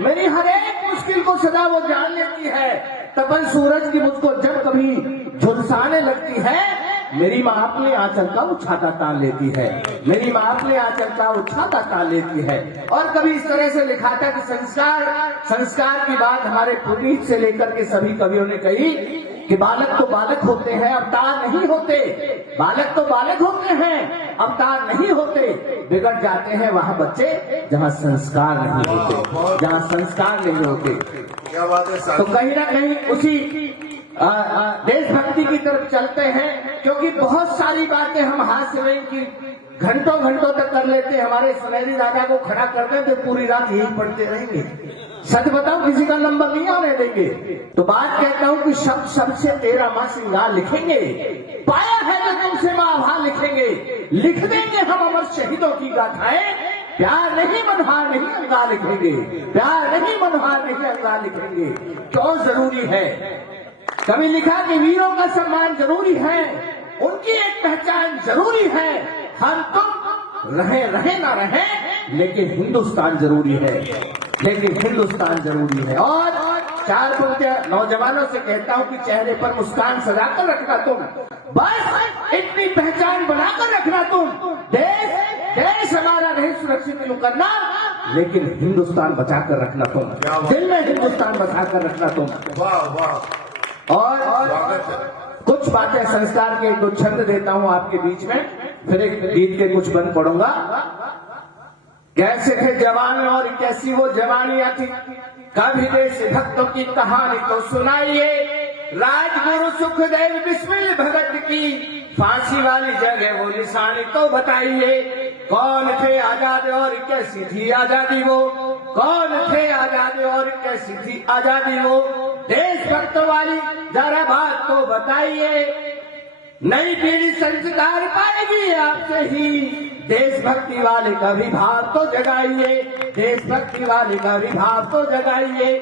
मेरी हर एक मुश्किल को सदा वो जान लेती है। तपन सूरज की मुझको जब कभी झुलसाने लगती है, मेरी माँ अपने आंचल का वो छाता तान लेती है। मेरी माँ अपने आंचल का वो छाता तान लेती है। और कभी इस तरह से लिखा था कि संस्कार की बात हमारे पुनीत से लेकर के सभी कवियों ने कही कि बालक तो बालक होते हैं, अवतार नहीं होते। बालक तो बालक होते हैं, अवतार नहीं होते। बिगड़ जाते हैं वहाँ बच्चे जहाँ संस्कार नहीं होते, जहाँ संस्कार नहीं होते। क्या बात है। तो कहीं ना कहीं उसी देशभक्ति की तरफ चलते हैं, क्योंकि बहुत सारी बातें हम हाथ से की घंटों घंटों तक कर लेते हैं। हमारे सुनहरी राजा को खड़ा कर दें तो पूरी रात यही पढ़ते रहेंगे। सच बताओ, किसी का नंबर नहीं आने देंगे। तो बात कहता हूँ कि शब्द सबसे तेरा माँ सिंगार लिखेंगे, पाया है तो तुमसे माँ आभार लिखेंगे। लिख देंगे हम अमर शहीदों की गाथाएं, प्यार नहीं मनहार नहीं अंगा लिखेंगे, प्यार नहीं मनहार नहीं अंगा लिखेंगे। क्यों जरूरी है? कभी लिखा कि वीरों का सम्मान जरूरी है, उनकी एक पहचान जरूरी है। हम तुम रहे ना रहे, लेकिन हिंदुस्तान जरूरी है, लेकिन हिंदुस्तान जरूरी है। और चार पंक्तियां नौजवानों से कहता हूं कि चेहरे पर मुस्कान सजाकर रखना तुम, बस इतनी पहचान बनाकर रखना तुम। देश हमारा नहीं सुरक्षित यूं करना, लेकिन हिंदुस्तान बचाकर रखना तुम, दिल में हिंदुस्तान बचाकर रखना तुम। वाह वाह। और कुछ बातें संस्कार के दो छंद देता हूं आपके बीच में, फिर एक गीत के कुछ बंद पढ़ूंगा। कैसे थे जवान और कैसी वो जवानियां थी, कभी देश भक्तों की कहानी तो सुनाइए। राजगुरु सुखदेव बिस्मिल भगत की फांसी वाली जगह वो निशानी तो बताइए। कौन थे आजाद और कैसी थी आजादी वो, कौन थे आजाद और कैसी थी आजादी वो, देशभक्त वाली जरा बात तो बताइए। नई पीढ़ी संस्कार पाएगी आपसे ही, देशभक्ति वाले का भी भाव तो जगाइए, देशभक्ति वाले का भी भाव तो जगाइए।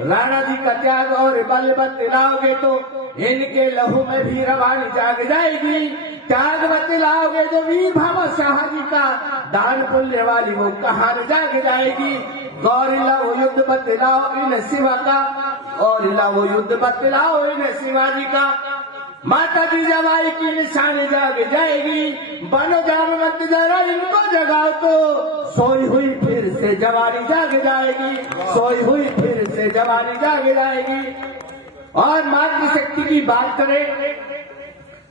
राणा जी का त्याग और बल बतलाओगे तो इनके लहू में भी रवानी जाग जाएगी। त्याग बतलाओगे तो वीर भामा शाह जी का दान पुण्य वाली वो कहानी जाग जाएगी। गौरिला वो युद्ध बतलाओ इन शिवा का, गौरिला वो युद्ध बतलाओ इन शिवाजी का। माता की जवाई की निशानी जाग जाएगी। बनो जान मत जरा इनको जगाओ तो सोई हुई फिर से जवानी जाग जाएगी, सोई हुई फिर से जवानी जाग जाएगी। और मातृशक्ति की बात करें,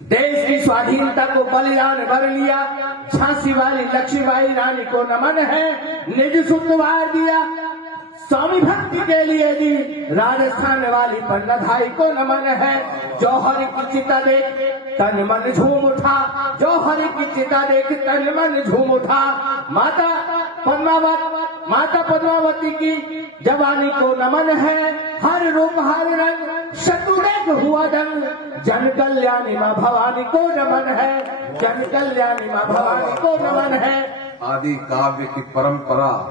देश की स्वाधीनता को बलिदान भर लिया। झांसी वाली लक्ष्मीबाई रानी को नमन है, निज सुतवार दिया स्वामी भक्ति के लिए दी। राजस्थान वाली पन्नाधाई को नमन है, जौहर की चिता देख तन मन झूम उठा, जौहर की चिता देख तन मन झूम उठा। माता पद्मावती की जवानी को नमन है, हर रूप हर रंग शत्रुरेख हुआ दंग। जन कल्याणी माँ भवानी को नमन है, जन कल्याणी माँ भवानी को नमन है। आदि काव्य की परंपरा